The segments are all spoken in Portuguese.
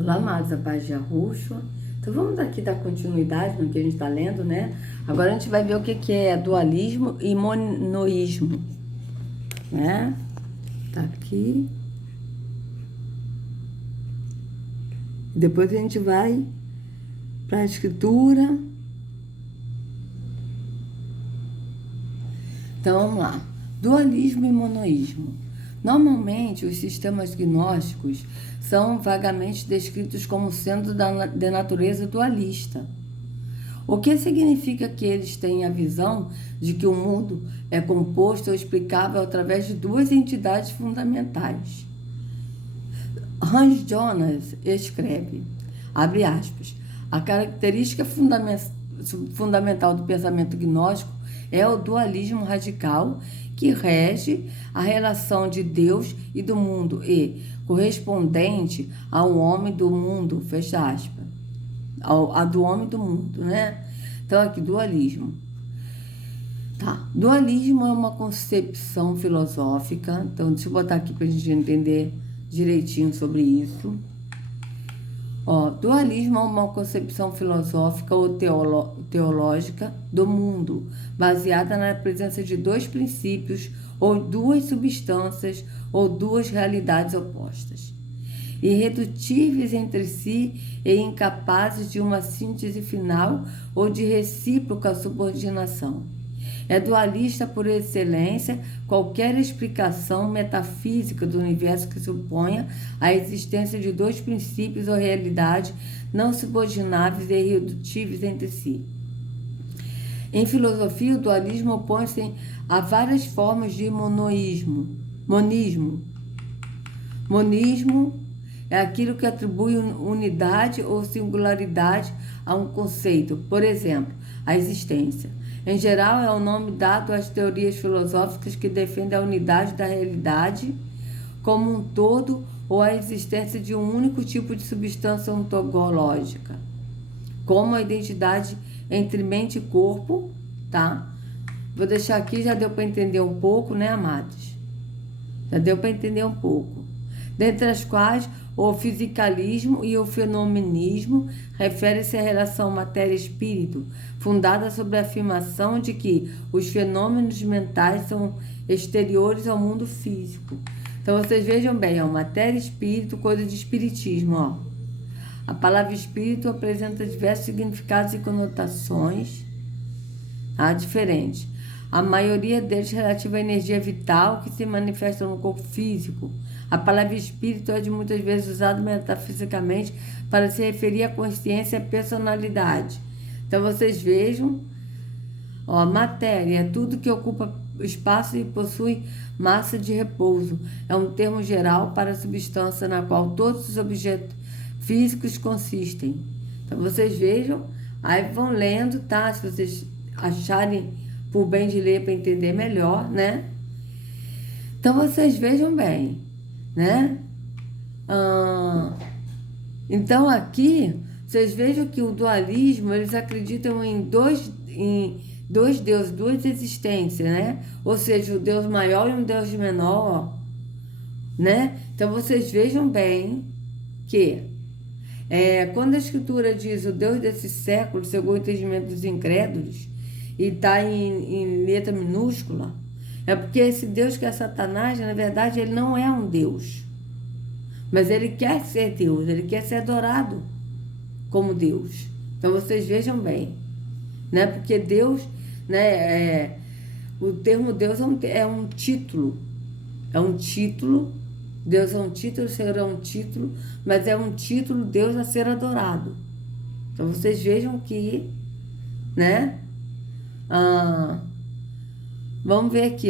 Olá, amados, a paz de Yahushua. Então vamos aqui dar continuidade no que a gente está lendo, né? Agora a gente vai ver o que é dualismo e monoísmo, né? Tá aqui. Depois a gente vai para a escritura. Então vamos lá. Dualismo e monoísmo. Normalmente, os sistemas gnósticos são vagamente descritos como sendo de natureza dualista. O que significa que eles têm a visão de que o mundo é composto ou explicável através de duas entidades fundamentais. Hans Jonas escreve, abre aspas, a característica fundamental do pensamento gnóstico é o dualismo radical que rege a relação de Deus e do mundo e correspondente ao homem do mundo, fecha aspas, a do homem do mundo, né? Então aqui, dualismo. Tá. Dualismo é uma concepção filosófica, então deixa eu botar aqui para a gente entender direitinho sobre isso. Dualismo é uma concepção filosófica ou teológica do mundo, baseada na presença de dois princípios ou duas substâncias ou duas realidades opostas, irredutíveis entre si e incapazes de uma síntese final ou de recíproca subordinação. É dualista por excelência qualquer explicação metafísica do universo que suponha a existência de dois princípios ou realidades não subordináveis e irredutíveis entre si. Em filosofia, o dualismo opõe-se a várias formas de monismo. Monismo é aquilo que atribui unidade ou singularidade a um conceito, por exemplo, a existência. Em geral, é o nome dado às teorias filosóficas que defendem a unidade da realidade como um todo ou a existência de um único tipo de substância ontológica, como a identidade entre mente e corpo, tá? Vou deixar aqui, já deu para entender um pouco, né, amados? Já deu para entender um pouco. Dentre as quais o fisicalismo e o fenomenismo refere-se à relação matéria-espírito, fundada sobre a afirmação de que os fenômenos mentais são exteriores ao mundo físico. Então vocês vejam bem, matéria-espírito, coisa de espiritismo, A palavra espírito apresenta diversos significados e conotações, diferentes. A maioria deles relativa à energia vital que se manifesta no corpo físico. A palavra espírito é de muitas vezes usada metafisicamente para se referir à consciência e à personalidade. Então vocês vejam, matéria é tudo que ocupa espaço e possui massa de repouso. É um termo geral para a substância na qual todos os objetos físicos consistem. Então vocês vejam, aí vão lendo, tá? Se vocês acharem por bem de ler para entender melhor, né? Então vocês vejam bem, né? Então aqui vocês vejam que o dualismo, eles acreditam em dois deuses, duas existências, né? Ou seja, o Deus maior e um Deus menor, né? Então vocês vejam bem que quando a escritura diz o Deus desse século, segundo o entendimento dos incrédulos, e está em letra minúscula, é porque esse Deus que é Satanás, na verdade, ele não é um Deus. Mas ele quer ser Deus, ele quer ser adorado como Deus. Então vocês vejam bem, né? Porque Deus, né? O termo Deus é um título. É um título. Deus é um título, o Senhor é um título, mas é um título, Deus a ser adorado. Então vocês vejam que, né? Vamos ver aqui,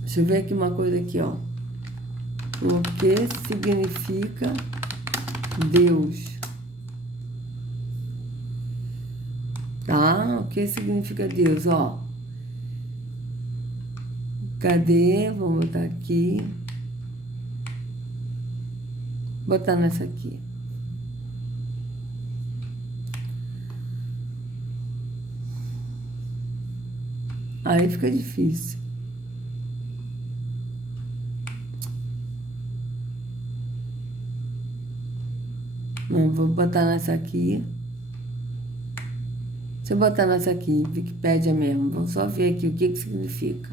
Deixa eu ver aqui uma coisa aqui, O que significa Deus? Tá? O que significa Deus, Cadê? Vamos botar aqui. Botar nessa aqui. Aí fica difícil. Não, vou botar nessa aqui. Se eu botar nessa aqui, Wikipédia mesmo, vamos só ver aqui o que significa.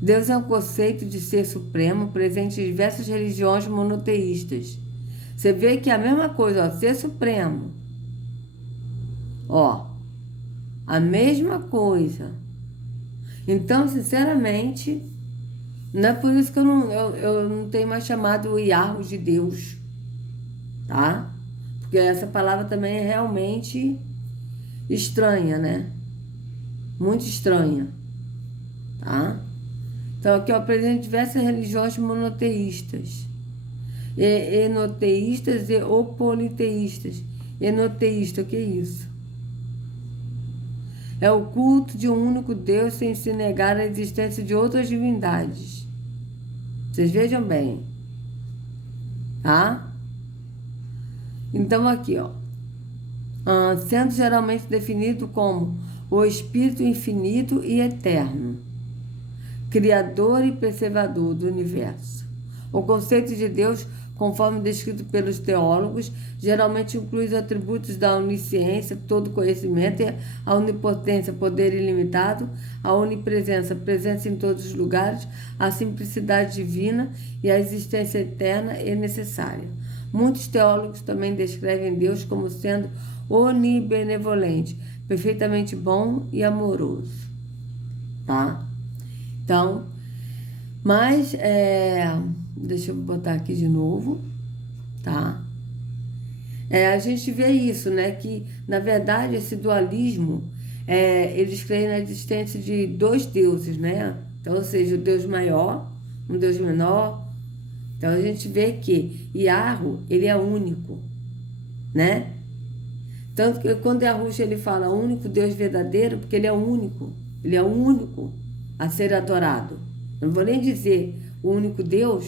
Deus é um conceito de ser supremo presente em diversas religiões monoteístas. Você vê que é a mesma coisa, ó, ser supremo. Ó, a mesma coisa. Então, sinceramente, não é por isso que eu não tenho mais chamado o Yahweh de Deus, tá? Porque essa palavra também é realmente estranha, né? Muito estranha, tá? Então, aqui eu apresento diversas religiões monoteístas, enoteístas e ou politeístas. Enoteísta, o que é isso? É o culto de um único Deus sem se negar a existência de outras divindades. Vocês vejam bem, tá? Então, aqui, ó. Sendo geralmente definido como o Espírito infinito e eterno, Criador e preservador do universo. O conceito de Deus, conforme descrito pelos teólogos, geralmente inclui os atributos da onisciência, todo conhecimento, a onipotência, poder ilimitado, a onipresença, presença em todos os lugares, a simplicidade divina e a existência eterna e necessária. Muitos teólogos também descrevem Deus como sendo onibenevolente, perfeitamente bom e amoroso, tá? Então, mas, deixa eu botar aqui de novo, tá? A gente vê isso, né? Que, na verdade, esse dualismo, eles creem na existência de dois deuses, né? Então, ou seja, o Deus maior, um Deus menor. Então, a gente vê que Yahweh, ele é único, né? Tanto que quando Yahushua ele fala único Deus verdadeiro, porque ele é único a ser adorado. Eu não vou nem dizer o único Deus,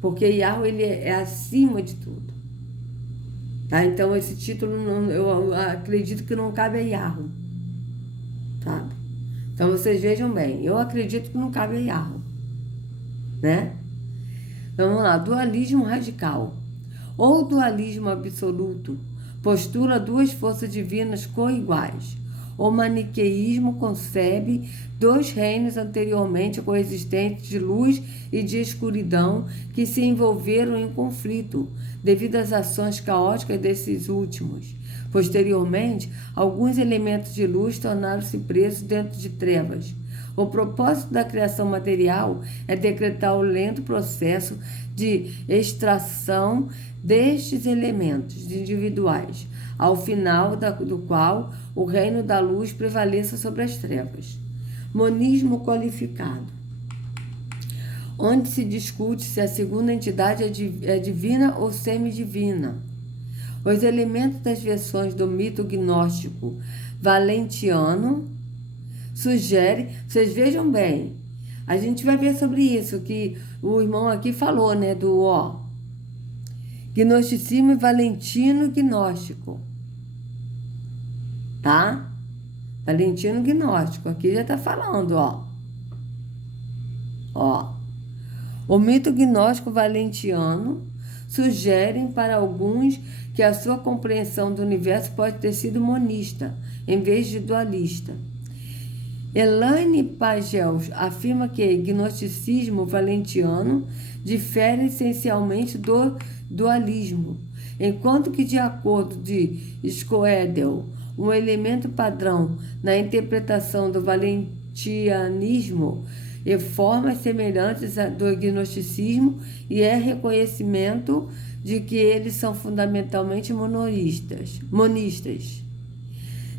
porque Yahweh ele é acima de tudo. Tá? Então esse título eu acredito que não cabe a Yahweh. Sabe? Então vocês vejam bem, eu acredito que não cabe a Yahweh. Né? Então vamos lá, dualismo radical ou dualismo absoluto postula duas forças divinas coiguais. O maniqueísmo concebe dois reinos anteriormente coexistentes de luz e de escuridão que se envolveram em conflito devido às ações caóticas desses últimos. Posteriormente, alguns elementos de luz tornaram-se presos dentro de trevas. O propósito da criação material é decretar o lento processo de extração destes elementos individuais, ao final do qual o reino da luz prevaleça sobre as trevas. Monismo qualificado, onde se discute se a segunda entidade é divina ou semidivina. Os elementos das versões do mito gnóstico valentiano sugerem, vocês vejam bem, a gente vai ver sobre isso, que o irmão aqui falou, né, do gnosticismo valentino gnóstico, tá? Valentino gnóstico, aqui já tá falando, o mito gnóstico valentiano sugerem para alguns que a sua compreensão do universo pode ter sido monista, em vez de dualista. Elaine Pagels afirma que o gnosticismo valentiano difere essencialmente do dualismo, enquanto que, de acordo de Schoedel, um elemento padrão na interpretação do valentianismo e formas semelhantes do gnosticismo e é reconhecimento de que eles são fundamentalmente monistas.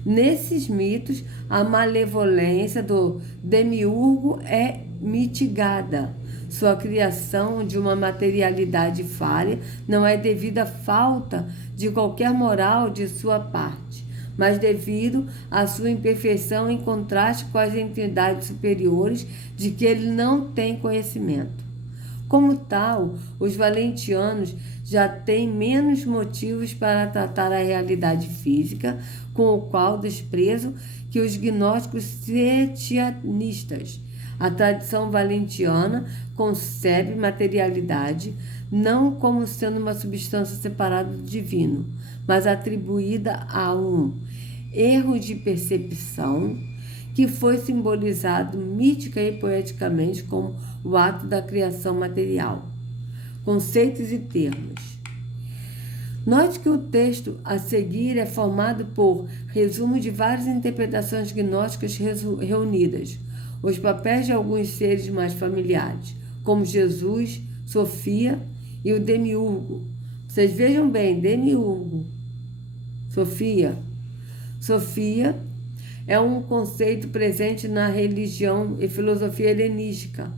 Nesses mitos, a malevolência do demiurgo é mitigada. Sua criação de uma materialidade falha não é devido à falta de qualquer moral de sua parte, mas devido à sua imperfeição em contraste com as entidades superiores de que ele não tem conhecimento. Como tal, os valentianos já têm menos motivos para tratar a realidade física com o qual desprezo que os gnósticos setianistas. A tradição valentiana concebe materialidade não como sendo uma substância separada do divino, mas atribuída a um erro de percepção que foi simbolizado mítica e poeticamente como o ato da criação material. Conceitos e termos. Note que o texto a seguir é formado por resumo de várias interpretações gnósticas reunidas, os papéis de alguns seres mais familiares, como Jesus, Sofia e o demiurgo. Vocês vejam bem, demiurgo, Sofia. Sofia é um conceito presente na religião e filosofia helenística,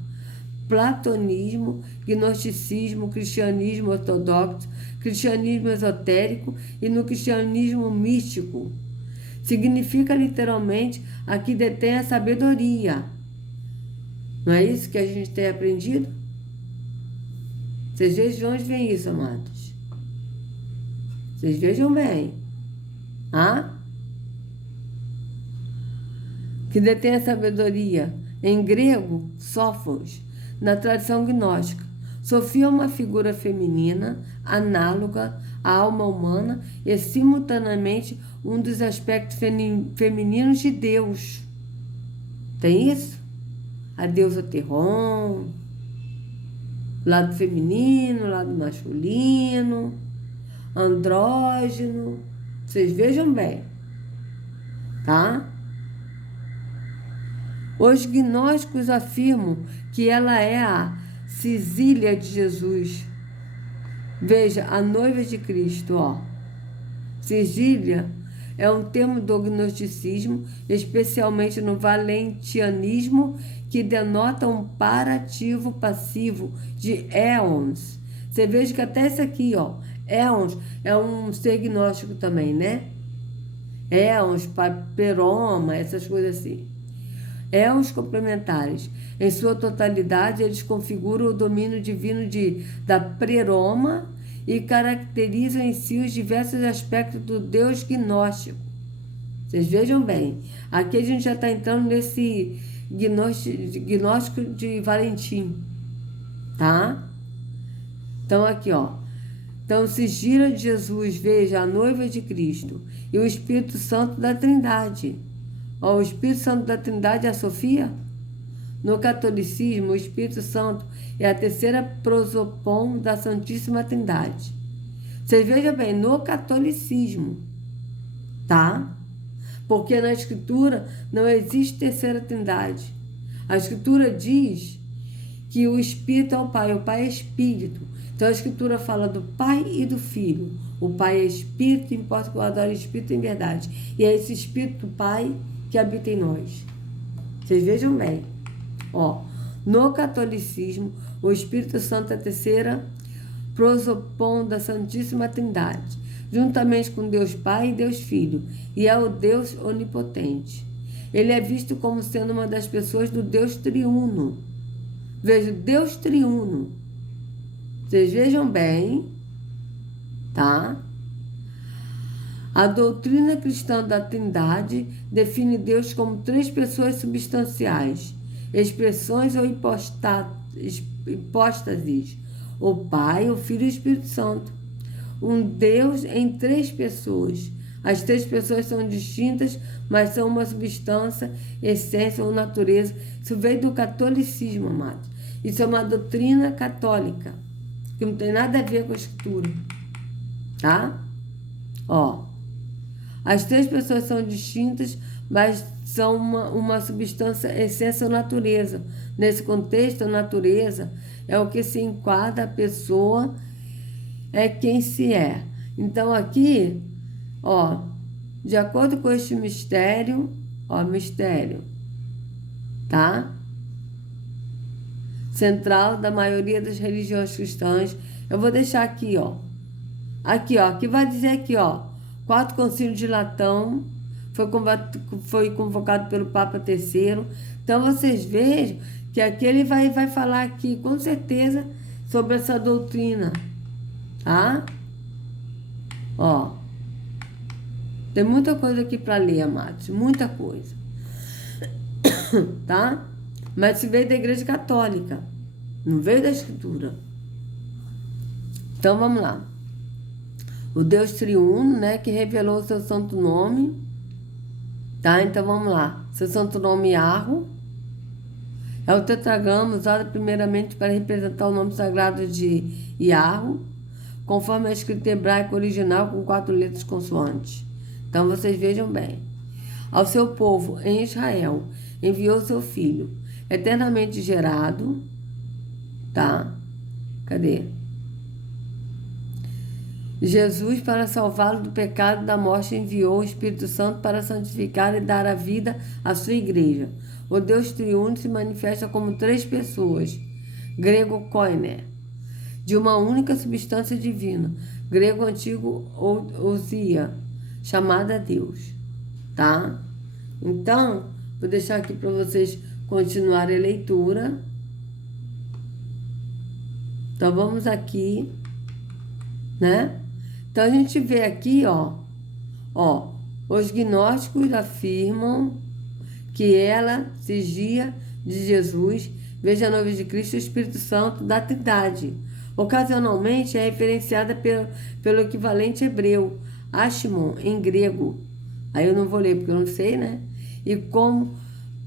platonismo, gnosticismo, cristianismo ortodoxo, cristianismo esotérico e no cristianismo místico. Significa literalmente a que detém a sabedoria. Não é isso que a gente tem aprendido? Vocês vejam onde vem isso, amados. Vocês vejam bem. Que detém a sabedoria. Em grego, Sófos, na tradição gnóstica. Sofia é uma figura feminina, análoga à alma humana e simultaneamente um dos aspectos femininos de Deus. Tem isso? A deusa Terron, lado feminino, lado masculino, andrógeno. Vocês vejam bem, tá? Os gnósticos afirmam que ela é a Cecília de Jesus. Veja, a noiva de Cristo, ó. Cecília é um termo do gnosticismo, especialmente no valentianismo, que denota um parativo passivo de éons. Você veja que até esse aqui, ó, éons é um ser gnóstico também, né? Éons, peroma, essas coisas assim. Éons complementares. Em sua totalidade, eles configuram o domínio divino da pleroma e caracterizam em si os diversos aspectos do Deus gnóstico. Vocês vejam bem. Aqui a gente já está entrando nesse gnóstico de Valentim. Tá? Então, aqui, ó. Então, Cecília de Jesus, veja, a noiva de Cristo e o Espírito Santo da Trindade. Ó, o Espírito Santo da Trindade é a Sofia? No catolicismo, o Espírito Santo é a terceira prosopon da Santíssima Trindade. Vocês vejam bem, no catolicismo, tá? Porque na Escritura não existe terceira Trindade. A Escritura diz que o Espírito é o Pai é Espírito. Então a Escritura fala do Pai e do Filho. O Pai é Espírito, importa que eu adore Espírito em verdade. E é esse Espírito Pai que habita em nós. Vocês vejam bem. Ó, no catolicismo, o Espírito Santo é a terceira prosopon da Santíssima Trindade, juntamente com Deus Pai e Deus Filho, e é o Deus onipotente. Ele é visto como sendo uma das pessoas do Deus triuno. Veja, Deus triuno. Vocês vejam bem, tá? A doutrina cristã da Trindade define Deus como três pessoas substanciais, expressões ou hipóstases, o Pai, o Filho e o Espírito Santo. Um Deus em três pessoas. As três pessoas são distintas, mas são uma substância, essência ou natureza. Isso veio do catolicismo, amados. Isso é uma doutrina católica, que não tem nada a ver com a Escritura. Tá? Ó. As três pessoas são distintas, mas são uma substância, essência ou natureza. Nesse contexto, a natureza é o que se enquadra a pessoa, é quem se é. Então, aqui, ó, de acordo com este mistério, ó, mistério, tá? Central da maioria das religiões cristãs. Eu vou deixar aqui, ó. Aqui, ó, que vai dizer aqui, ó. Quarto Concílio de Latão foi convocado pelo Papa III. Então, vocês vejam que aqui ele vai falar aqui, com certeza, sobre essa doutrina. Tá? Ó. Tem muita coisa aqui para ler, amados. Muita coisa. Tá? Mas se veio da Igreja Católica. Não veio da Escritura. Então vamos lá. O Deus triuno, né, que revelou o seu santo nome, tá? Então vamos lá. Seu santo nome Yahweh é o tetragrama usado primeiramente para representar o nome sagrado de Yahweh, conforme a escrita hebraica original com 4 letras consoantes. Então vocês vejam bem. Ao seu povo em Israel enviou seu filho, eternamente gerado, tá? Cadê? Jesus, para salvá-lo do pecado e da morte, enviou o Espírito Santo para santificar e dar a vida à sua igreja. O Deus triuno se manifesta como 3 pessoas, grego koine, de uma única substância divina, grego antigo ousia, chamada Deus, tá? Então, vou deixar aqui para vocês continuarem a leitura. Então, vamos aqui, né? Então, a gente vê aqui, ó, os gnósticos afirmam que ela sigia de Jesus, veja a noiva de Cristo, o Espírito Santo da Trindade. Ocasionalmente é referenciada pelo equivalente hebreu, Ashmon, em grego. Aí eu não vou ler porque eu não sei, né? E como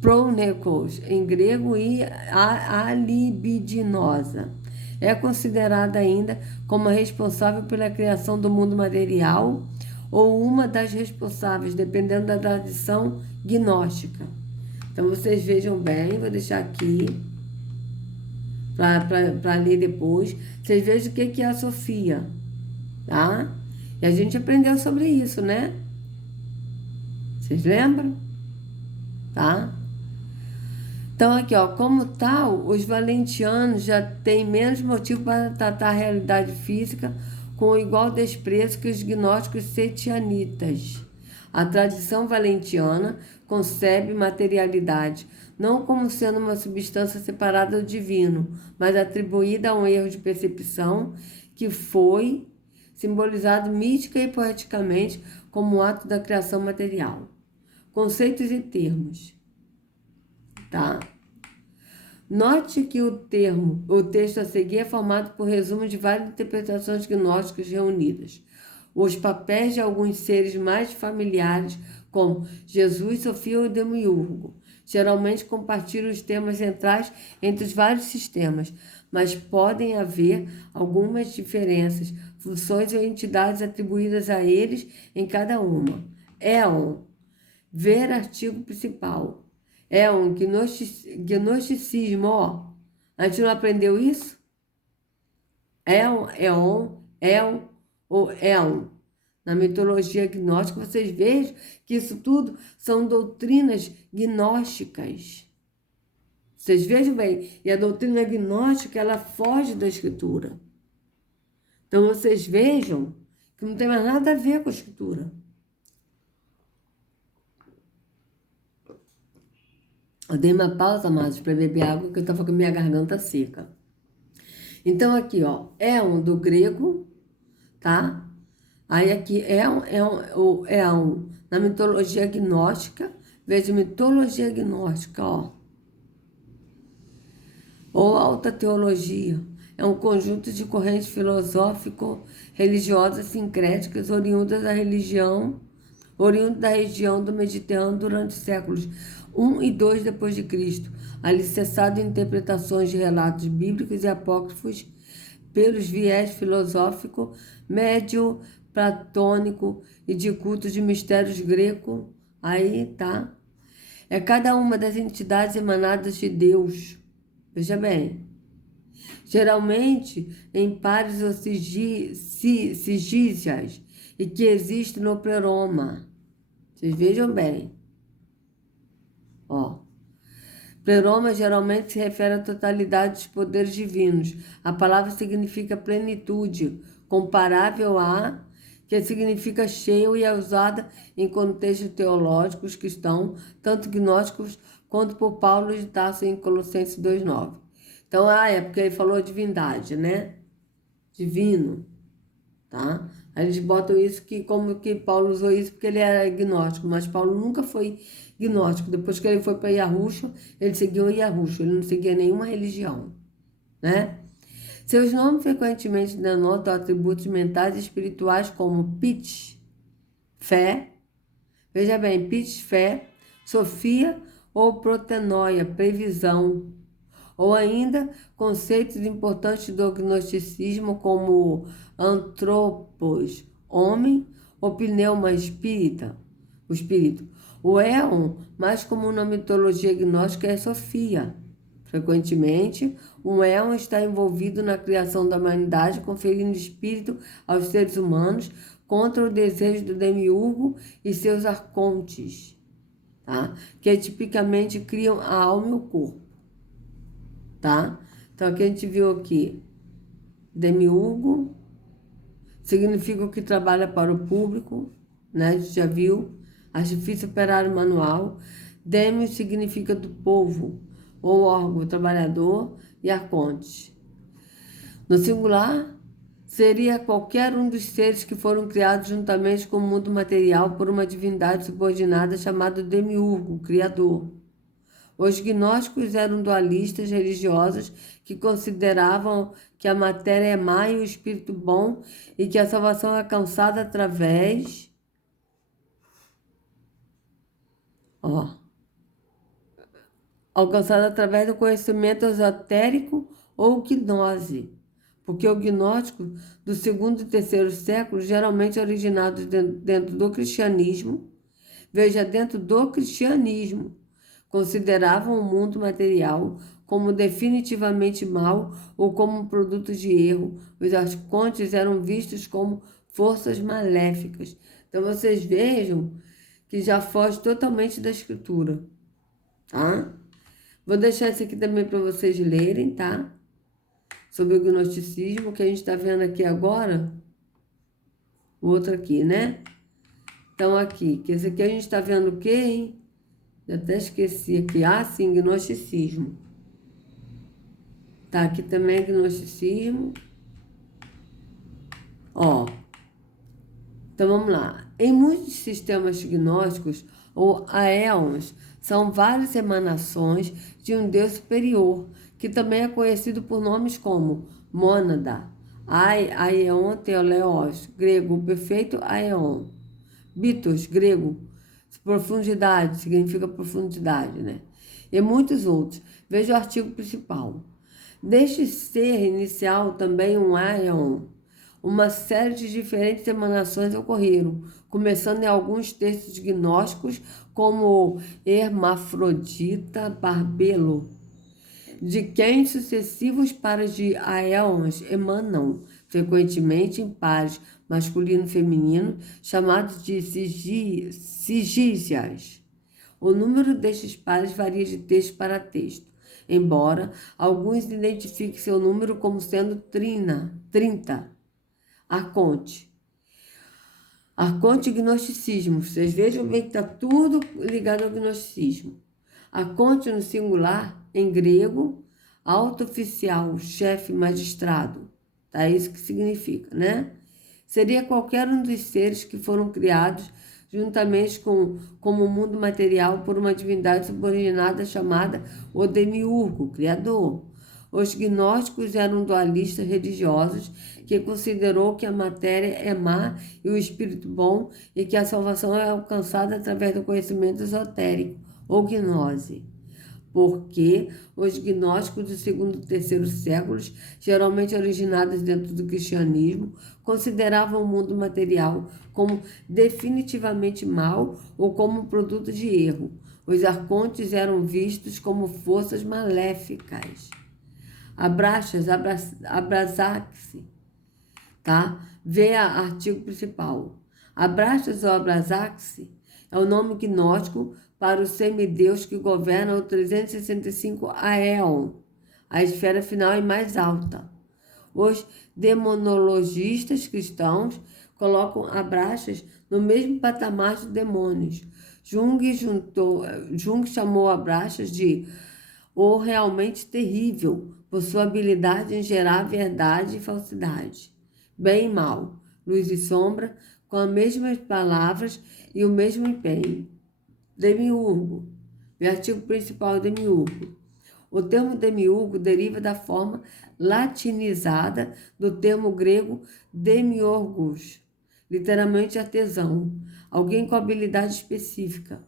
Prounekos, em grego, e a libidinosa. É considerada ainda como a responsável pela criação do mundo material ou uma das responsáveis, dependendo da tradição gnóstica. Então, vocês vejam bem, vou deixar aqui para ler depois. Vocês vejam o que é a Sofia, tá? E a gente aprendeu sobre isso, né? Vocês lembram? Tá? Então, aqui, ó, como tal, os valentianos já têm menos motivo para tratar a realidade física com igual desprezo que os gnósticos setianitas. A tradição valentiana concebe materialidade não como sendo uma substância separada do divino, mas atribuída a um erro de percepção que foi simbolizado mística e poeticamente como o ato da criação material. Conceitos e termos. Tá? Note que o texto a seguir é formado por resumo de várias interpretações gnósticas reunidas. Os papéis de alguns seres mais familiares, como Jesus, Sofia e Demiurgo, geralmente compartilham os temas centrais entre os vários sistemas, mas podem haver algumas diferenças, funções ou entidades atribuídas a eles em cada uma. Éon, ver artigo principal. É um gnosticismo, ó. A gente não aprendeu isso? Éon ou Éon. Na mitologia gnóstica, vocês vejam que isso tudo são doutrinas gnósticas. Vocês vejam bem, e a doutrina gnóstica, ela foge da escritura. Então, vocês vejam que não tem mais nada a ver com a escritura. Eu dei uma pausa, amados, para beber água, porque eu estava com a minha garganta seca. Então, aqui, ó, Éon do grego, tá? Aí aqui, Éon, na mitologia gnóstica, veja mitologia gnóstica, ó. Ou alta teologia. É um conjunto de correntes filosófico-religiosas sincréticas oriundas da região do Mediterrâneo durante os séculos 1 e 2 depois de Cristo, alicerçado em interpretações de relatos bíblicos e apócrifos pelos viés filosófico, médio, platônico e de cultos de mistérios greco. Aí, tá? É cada uma das entidades emanadas de Deus. Veja bem. Geralmente em pares ou sigícias e que existe no pleroma. Vocês vejam bem. Ó. Pleroma geralmente se refere à totalidade dos poderes divinos. A palavra significa plenitude, comparável a, que significa cheio e é usada em contextos teológicos cristãos, tanto gnósticos quanto por Paulo de Tarso em Colossenses 2,9. Então, é porque ele falou divindade, né? Divino, tá? Aí eles botam isso como que Paulo usou isso porque ele era gnóstico, mas Paulo nunca foi gnóstico. Depois que ele foi para Yahushua, ele seguiu Yahushua, ele não seguia nenhuma religião, né? Seus nomes frequentemente denotam atributos mentais e espirituais como Pit, fé, veja bem, Pit, fé, Sofia ou Protenóia, previsão, ou ainda conceitos importantes do gnosticismo como antropos, homem, ou pneuma, o espírito. O éon, mais comum na mitologia gnóstica, é Sofia. Frequentemente, um éon está envolvido na criação da humanidade, conferindo espírito aos seres humanos contra o desejo do demiurgo e seus arcontes, tá? Que tipicamente criam a alma e o corpo, tá? Então, aqui a gente viu aqui, demiurgo significa o que trabalha para o público, né? A gente já viu, artifício operário manual. Demi significa do povo, ou órgão trabalhador, e arconte. No singular, seria qualquer um dos seres que foram criados juntamente com o mundo material por uma divindade subordinada chamada demiurgo, criador. Os gnósticos eram dualistas religiosos que consideravam que a matéria é má e o espírito bom e que a salvação é alcançada através... alcançada através do conhecimento esotérico ou gnose, porque o gnóstico do segundo e terceiro século, geralmente originados dentro do cristianismo, consideravam o mundo material como definitivamente mal ou como um produto de erro. Os arcontes eram vistos como forças maléficas. Então vocês vejam que já foge totalmente da escritura, tá? Vou deixar isso aqui também para vocês lerem, tá? Sobre o gnosticismo, que a gente está vendo aqui agora. O outro aqui, né? Então, aqui, que esse aqui a gente está vendo o quê, hein? Eu até esqueci aqui. Ah, sim, gnosticismo. Tá, aqui também é gnosticismo. Ó. Então, vamos lá. Em muitos sistemas gnósticos, ou aeons, são várias emanações de um Deus superior, que também é conhecido por nomes como mônada, aion teoleos, grego, o perfeito aion, bitos, grego, profundidade, significa profundidade, né? E muitos outros. Veja o artigo principal. Deste ser inicial também um aion, uma série de diferentes emanações ocorreram, começando em alguns textos gnósticos, como Hermafrodita Barbelo, de quem sucessivos pares de aeons emanam, frequentemente em pares masculino e feminino, chamados de sigísias. O número destes pares varia de texto para texto, embora alguns identifiquem seu número como sendo 30. Arconte e gnosticismo. Vocês vejam bem que está tudo ligado ao gnosticismo. Arconte no singular, em grego, alto oficial, chefe, magistrado. Tá? Isso que significa, né? Seria qualquer um dos seres que foram criados juntamente como o mundo material por uma divindade subordinada chamada o demiurgo, criador. Os gnósticos eram dualistas religiosos que considerou que a matéria é má e o espírito bom e que a salvação é alcançada através do conhecimento esotérico, ou gnose. Porque os gnósticos do segundo e terceiro séculos, geralmente originados dentro do cristianismo, consideravam o mundo material como definitivamente mau ou como um produto de erro. Os arcontes eram vistos como forças maléficas. Abrasaxe, tá? Veja artigo principal. Abraxas ou Abrasaxe é o nome gnóstico para o semideus que governa o 365 Aeon, a esfera final e mais alta. Os demonologistas cristãos colocam Abraxas no mesmo patamar de demônios. Jung chamou Abraxas de o realmente terrível, por sua habilidade em gerar verdade e falsidade, bem e mal, luz e sombra, com as mesmas palavras e o mesmo empenho. Demiurgo. O artigo principal é Demiurgo. O termo demiurgo deriva da forma latinizada do termo grego demiurgos, literalmente artesão, alguém com habilidade específica.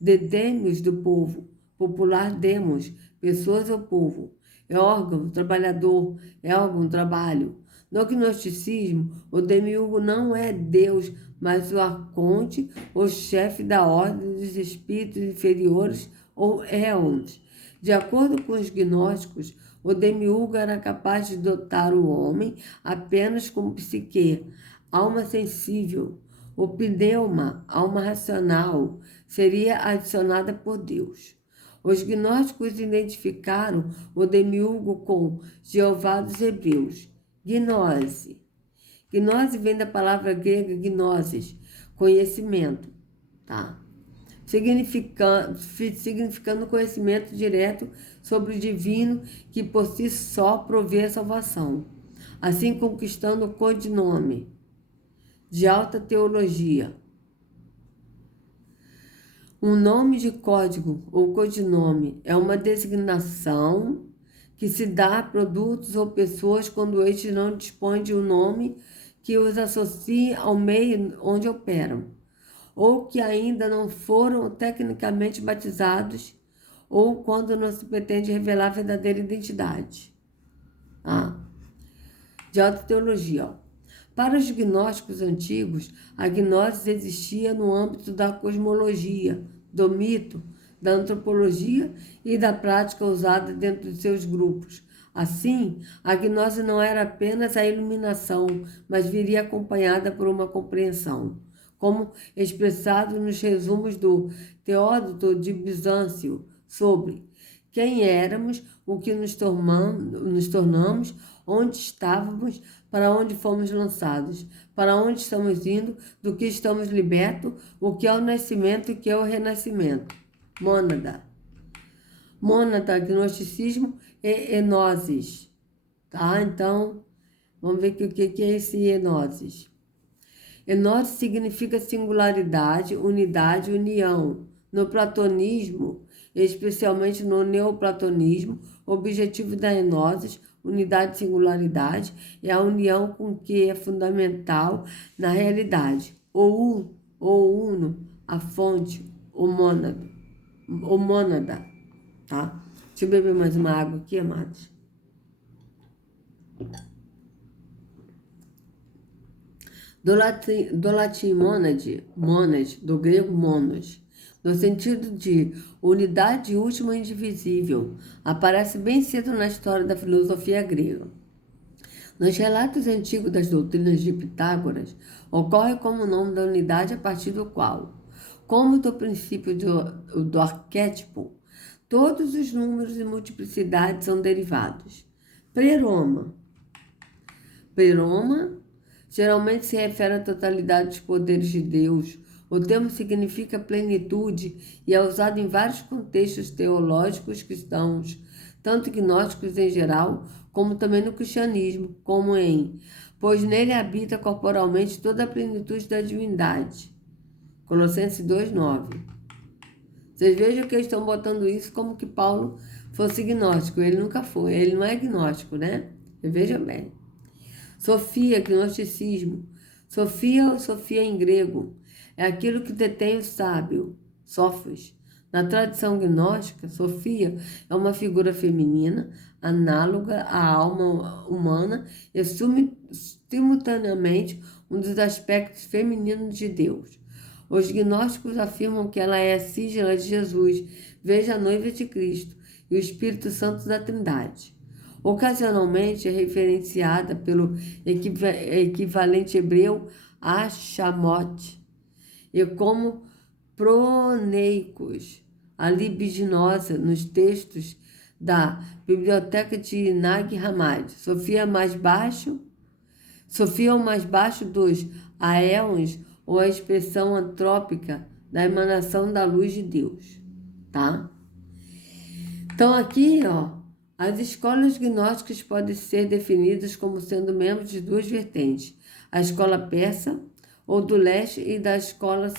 De demios, do povo, popular demos, pessoas ou povo. É órgão, trabalhador, é órgão, trabalho. No gnosticismo, o demiurgo não é Deus, mas o arconte, o chefe da ordem dos espíritos inferiores ou éons. De acordo com os gnósticos, o demiurgo era capaz de dotar o homem apenas com psique, alma sensível. O pneuma, alma racional, seria adicionada por Deus. Os gnósticos identificaram o demiurgo com Jeová dos Hebreus, gnose. Gnose vem da palavra grega gnosis, conhecimento, tá? Significando conhecimento direto sobre o divino que por si só provê a salvação, assim conquistando o codinome de alta teologia. Um nome de código ou codinome é uma designação que se dá a produtos ou pessoas quando estes não dispõem de um nome que os associe ao meio onde operam, ou que ainda não foram tecnicamente batizados, ou quando não se pretende revelar a verdadeira identidade. De alta teologia. Para os gnósticos antigos, a gnose existia no âmbito da cosmologia, do mito, da antropologia e da prática usada dentro de seus grupos. Assim, a gnose não era apenas a iluminação, mas viria acompanhada por uma compreensão, como expressado nos resumos do Teódoto de Bizâncio sobre quem éramos, o que nos tornamos, onde estávamos, para onde fomos lançados, para onde estamos indo, do que estamos libertos, o que é o nascimento e o que é o renascimento. Mônada. Mônada, gnosticismo e enosis. Tá? Então, vamos ver o que é esse enosis. Enosis significa singularidade, unidade, união. No platonismo, especialmente no neoplatonismo, o objetivo da enosis, unidade e singularidade, é a união com o que é fundamental na realidade. O uno, a fonte, o mônada, tá? Deixa eu beber mais uma água aqui, amados. Do latim monade, do grego monos, no sentido de unidade última e indivisível, aparece bem cedo na história da filosofia grega. Nos relatos antigos das doutrinas de Pitágoras, ocorre como o nome da unidade a partir do qual, como do princípio do arquétipo, todos os números e multiplicidades são derivados. Pleroma geralmente se refere à totalidade dos poderes de Deus. O termo significa plenitude e é usado em vários contextos teológicos cristãos, tanto gnósticos em geral, como também no cristianismo, como em pois nele habita corporalmente toda a plenitude da divindade. Colossenses 2:9. Vocês vejam que eles estão botando isso como que Paulo fosse gnóstico. Ele nunca foi, ele não é gnóstico, né? Veja bem. Sofia, gnosticismo. Sofia ou Sofia em grego é aquilo que detém o sábio, Sófos. Na tradição gnóstica, Sofia é uma figura feminina, análoga à alma humana e simultaneamente um dos aspectos femininos de Deus. Os gnósticos afirmam que ela é a sigila de Jesus, veja a noiva de Cristo, e o Espírito Santo da Trindade. Ocasionalmente é referenciada pelo equivalente hebreu Ashamot, e como proneicos, a libidinosa nos textos da Biblioteca de Nag Hammadi. Sofia o mais baixo dos aéons, ou a expressão antrópica da emanação da luz de Deus, tá? Então aqui, as escolas gnósticas podem ser definidas como sendo membros de duas vertentes, a escola persa, ou do leste, e da escola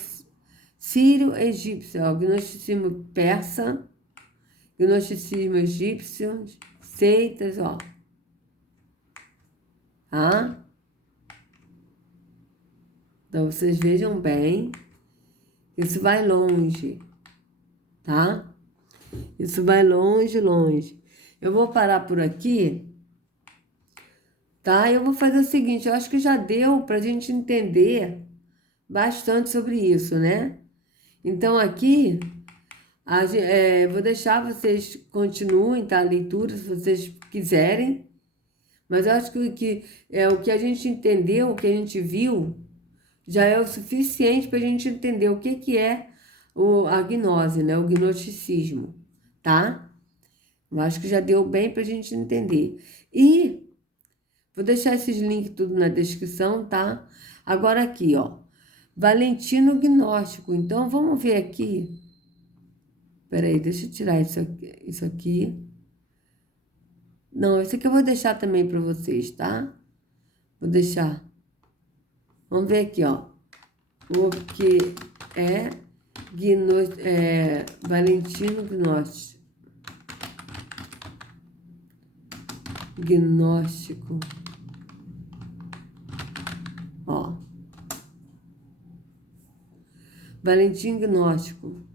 sírio-egípcia, o gnosticismo persa gnosticismo egípcio, seitas, ó. Tá? Então, vocês vejam bem, isso vai longe, tá? Isso vai longe, longe. Eu vou parar por aqui, tá? Eu vou fazer o seguinte, eu acho que já deu para a gente entender bastante sobre isso, né? Então, aqui, vou deixar vocês continuem, tá? A leitura, se vocês quiserem. Mas eu acho que o que a gente entendeu, o que a gente viu, já é o suficiente para a gente entender o que é a gnose, né? O gnosticismo, tá? Eu acho que já deu bem para a gente entender. E vou deixar esses links tudo na descrição, tá? Agora aqui, ó. Valentino Gnóstico. Então, vamos ver aqui. Peraí, deixa eu tirar isso aqui. Não, esse aqui eu vou deixar também para vocês, tá? Vou deixar. Vamos ver aqui, ó. O que é, Valentino Gnóstico. Gnóstico. Ó. Valentino Gnóstico.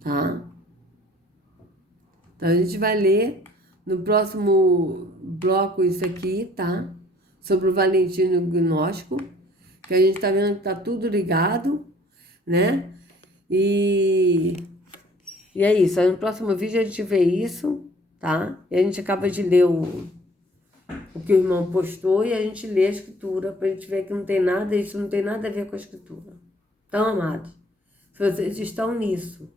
Tá? Então, a gente vai ler no próximo bloco isso aqui, tá? Sobre o Valentino Gnóstico, que a gente tá vendo que tá tudo ligado, né? E é isso. Aí no próximo vídeo a gente vê isso, tá? E a gente acaba de ler o que o irmão postou e a gente lê a escritura pra gente ver que não tem nada, isso não tem nada a ver com a escritura. Então, amados, se vocês estão nisso,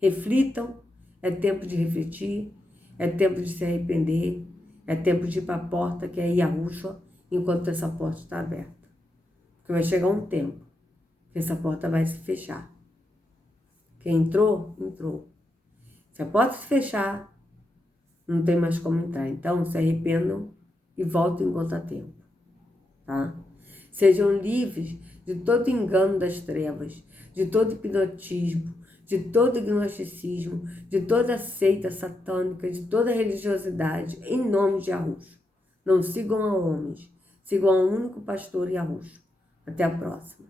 reflitam, é tempo de refletir, é tempo de se arrepender, é tempo de ir para a porta, que é Yahushua, enquanto essa porta está aberta. Porque vai chegar um tempo que essa porta vai se fechar. Quem entrou, entrou. Se a porta se fechar, não tem mais como entrar. Então, se arrependam e voltem enquanto há tempo. Tá? Sejam livres de todo engano das trevas, de todo hipnotismo, de todo gnosticismo, de toda seita satânica, de toda religiosidade, em nome de Yahushua. Não sigam a homens, sigam ao único pastor Yahushua. Até a próxima.